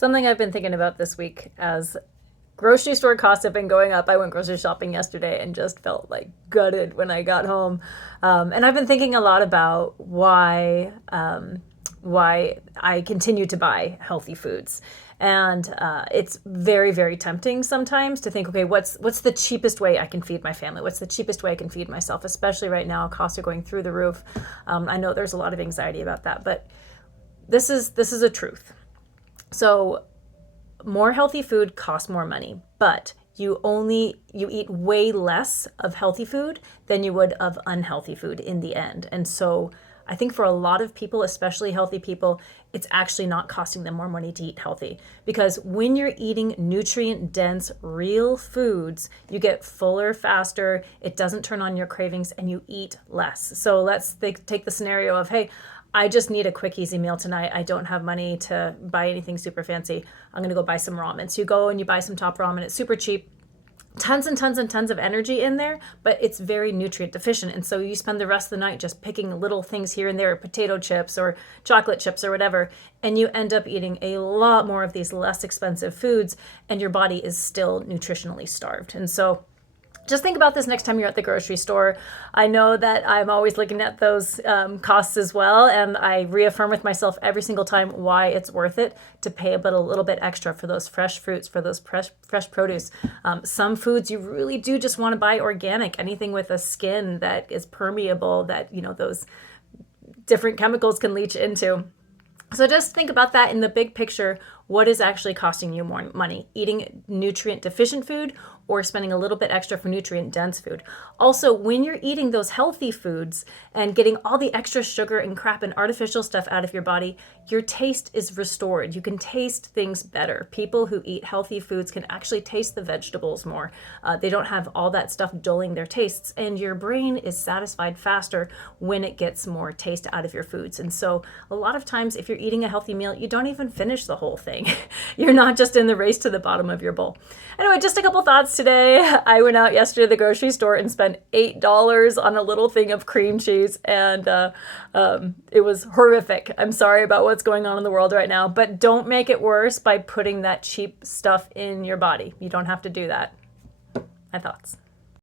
Something I've been thinking about this week as grocery store costs have been going up. I went grocery shopping yesterday and just felt like gutted when I got home. And I've been thinking a lot about why I continue to buy healthy foods. And it's very, very tempting sometimes to think, okay, what's the cheapest way I can feed my family? What's the cheapest way I can feed myself? Especially right now, costs are going through the roof. I know there's a lot of anxiety about that, but this is a truth. So more healthy food costs more money, but you eat way less of healthy food than you would of unhealthy food in the end. And so I think for a lot of people, especially healthy people, it's actually not costing them more money to eat healthy, because when you're eating nutrient dense real foods, you get fuller faster, it doesn't turn on your cravings, and you eat less. So let's take the scenario of, hey, I just need a quick, easy meal tonight. I don't have money to buy anything super fancy. I'm going to go buy some ramen. So you go and you buy some top ramen. It's super cheap. Tons and tons and tons of energy in there, but it's very nutrient deficient. And so you spend the rest of the night just picking little things here and there, potato chips or chocolate chips or whatever, and you end up eating a lot more of these less expensive foods, and your body is still nutritionally starved. And so just think about this next time you're at the grocery store. I know that I'm always looking at those costs as well, and I reaffirm with myself every single time why it's worth it to pay a little bit extra for those fresh fruits, for those fresh produce. Some foods you really do just want to buy organic, anything with a skin that is permeable, that those different chemicals can leach into. So just think about that in the big picture. What is actually costing you more money? Eating nutrient deficient food or spending a little bit extra for nutrient dense food? Also, when you're eating those healthy foods and getting all the extra sugar and crap and artificial stuff out of your body, your taste is restored. You can taste things better. People who eat healthy foods can actually taste the vegetables more. They don't have all that stuff dulling their tastes, and your brain is satisfied faster when it gets more taste out of your foods. And so a lot of times if you're eating a healthy meal, you don't even finish the whole thing. You're not just in the race to the bottom of your bowl. Anyway, just a couple thoughts today. I went out yesterday to the grocery store and spent $8 on a little thing of cream cheese, and it was horrific. I'm sorry about what's going on in the world right now, but don't make it worse by putting that cheap stuff in your body. You don't have to do that. My thoughts.